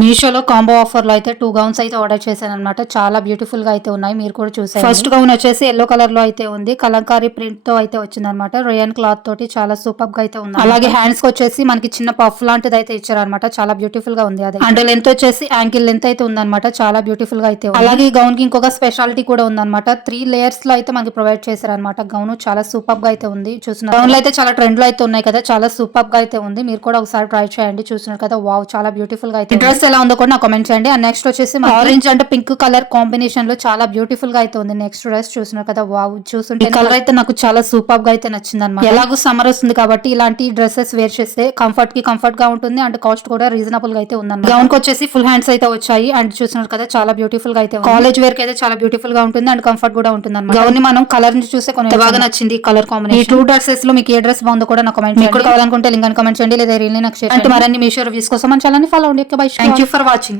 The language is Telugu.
మీషోలో కాంబో ఆఫర్ లో అయితే 2 గౌన్స్ అయితే ఆర్డర్ చేశాను అనమాట. చాలా బ్యూటిఫుల్ గా అయితే ఉన్నాయి. మీరు కూడా చూసారు. ఫస్ట్ గౌన్ వచ్చేసి ఎల్లో కలర్ లో అయితే ఉంది. కలంకారీ ప్రింట్ తో అయితే వచ్చింది అనమాట. రేయన్ క్లాత్ తోటి చాలా సూపర్ గా అయితే ఉంది. అలాగే హ్యాండ్స్ కి వచ్చేసి మనకి చిన్న పఫ్ లాంటిది అయితే ఇచ్చారు అనమాట. చాలా బ్యూటిఫుల్ గా ఉంది. అది అండ్ లెంత్ వచ్చేసి యాంకిల్ లెంత్ అయితే ఉందన్నమాట. చాలా బ్యూటిఫుల్ గా అయితే ఉంది. అలాగే ఈ గౌన్ కి ఇంకొక స్పెషాలిటీ కూడా ఉందన్నమాట. 3 లేయర్స్ లో అయితే మనకి ప్రొవైడ్ చేశారు అనమాట. గౌన్ చాలా సూపర్ గా అయితే ఉంది. చూస్తున్నారు గౌన్లు అయితే చాలా ట్రెండ్ లో అయితే ఉన్నాయి కదా. చాలా సూపర్ గా అయితే ఉంది. మీరు కూడా ఒకసారి ట్రై చేయండి. చూస్తున్నారు కదా, వావ్, చాలా బ్యూటిఫుల్ గా అయితే డ్రెస్ ఎలా ఉందో కూడా నాకు కామెంట్ చేయండి. అండ్ నెక్స్ట్ వచ్చేసి ఆరెంజ్ అంటే పింక్ కలర్ కాంబినేషన్ లో చాలా బ్యూటిఫుల్ గా అయితే ఉంది. నెక్స్ట్ డ్రెస్ చూస్తున్నారు కదా, వావ్, చూస్తుంటే కలర్ అయితే నాకు చాలా సూపర్ గా అయితే నచ్చింది అనమాట. ఎలాగో సమ్మర్ వస్తుంది కాబట్టి ఇలాంటి డ్రెస్సెస్ వేర్ చేస్తే కంఫర్ట్ గా ఉంటుంది. అండ్ కాస్ట్ కూడా రీజనబుల్ గా అయితే ఉంది. గౌన్ కి వచ్చేసి ఫుల్ హ్యాండ్స్ అయితే వచ్చాయి. అండ్ చూస్తున్నారు కదా, చాలా బ్యూటిఫుల్ గా అయితే ఉంది. కాలేజ్ వేర్ కి అయితే చాలా బ్యూటిఫుల్ గా ఉంటుంది. అండ్ కంఫర్ట్ కూడా ఉంటుంది అనమాట. గౌన్ ని మనం కలర్ ని చూస్తే కొంచెం బాగా నచ్చింది కలర్ కాంబినేషన్. ఈ 2 డ్రెస్సెస్ లో మీకు ఏ డ్రెస్ బాగుందో కూడా నాకు కామెంట్ చేయండి. కావాలనుకుంటే లింక్ అని కామెంట్ చేయండి, లేదా రీల్ నాకు షేర్ చేయండి. మరిన్ని మీషో రివ్యూస్ కోసం మన ఛానల్ ని ఫాలో అవ్వండి. By, thank you for watching.